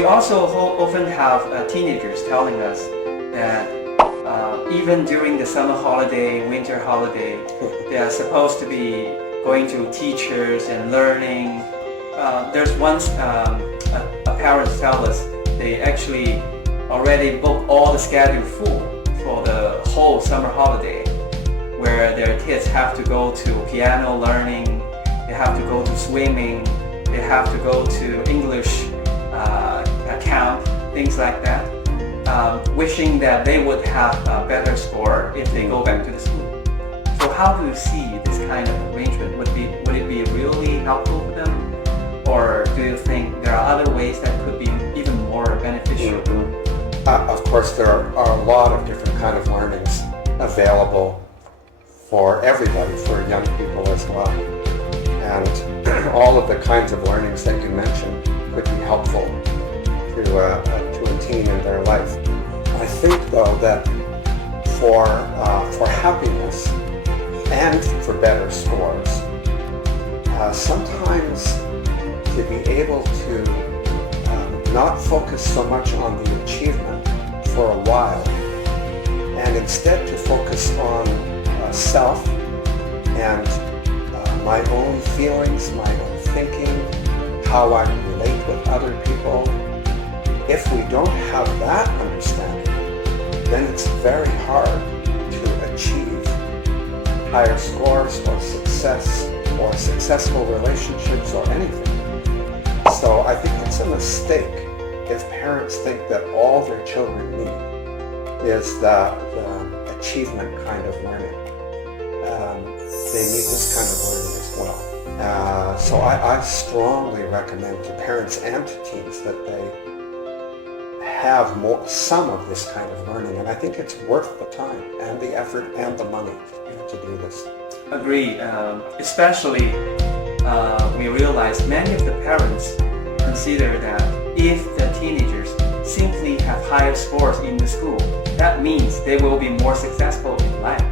we also often have teenagers telling us that even during the summer holiday, winter holiday, they are supposed to be going to teachers and learning. There's once a parent tell us they actually already booked all the schedule full for the whole summer holiday, where their kids have to go to piano learning, they have to go to swimming, they have to go to English camp, things like that, wishing that they would have a better score if they go back to the school. So how do you see this kind of arrangement? Would it be really helpful for them? Or do you think there are other ways that could be even more beneficial? Of course, there are a lot of different kind of learnings available for everybody, for young people as well. And all of the kinds of learnings that you mentioned could be helpful to a teen in their life. I think, though, that for happiness and for better scores, sometimes to be able to not focus so much on the achievement for a while, and instead to focus on self and my own feelings, my own thinking, how I relate with other people. If we don't have that understanding, then it's very hard to achieve higher scores or success or successful relationships or anything. So I think it's a mistake if parents think that all their children need is the achievement kind of learning. They need this kind of learning as well. So I strongly recommend to parents and to teens that they have some of this kind of learning, and I think it's worth the time and the effort and the money to do this. Agree. Especially we realize many of the parents consider that if the teenagers simply have higher scores in the school, that means they will be more successful in life.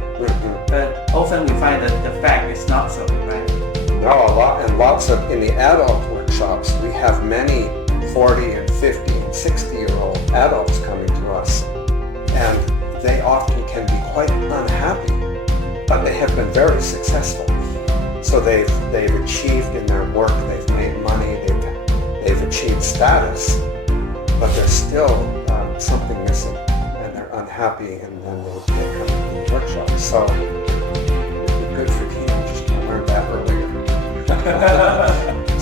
But often we find that the fact is not so, right? No, lots of, in the adult workshops, we have many 40 and 50 and 60-year-old adults coming to us, and they often can be quite unhappy, but they have been very successful. So they've achieved in their work, they've made money, they've achieved status, but there's still something missing, and they're unhappy, and then they come to the workshop. So it'd be good for teenagers to learn that earlier.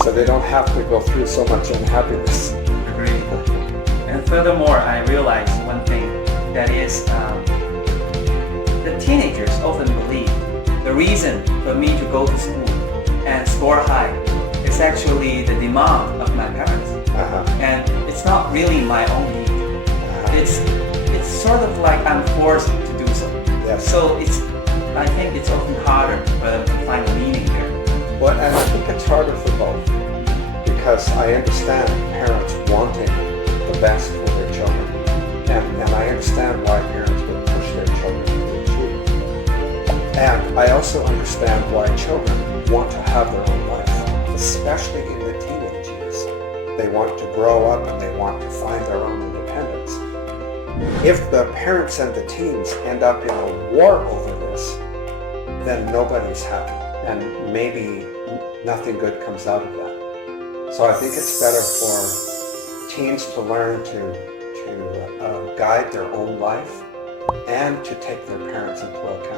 So they don't have to go through so much unhappiness. Agreed. And furthermore, I realized one thing, that is the teenagers often believe the reason for me to go to school and score high is actually the demand of my parents. And it's not really my own need. It's sort of like I'm forced to do so. Yes. So I think it's often harder for them to find a meaning there. Well, and I think it's harder for both, because I understand parents wanting the best for their children, and I understand why parents would push their children to achieve. And I also understand why children want to have their own life, especially in the teenage years. They want to grow up and they want to find their own independence. If the parents and the teens end up in a war over this, then nobody's happy, and maybe nothing good comes out of that. So I think it's better for teens to learn to guide their own life and to take their parents into account.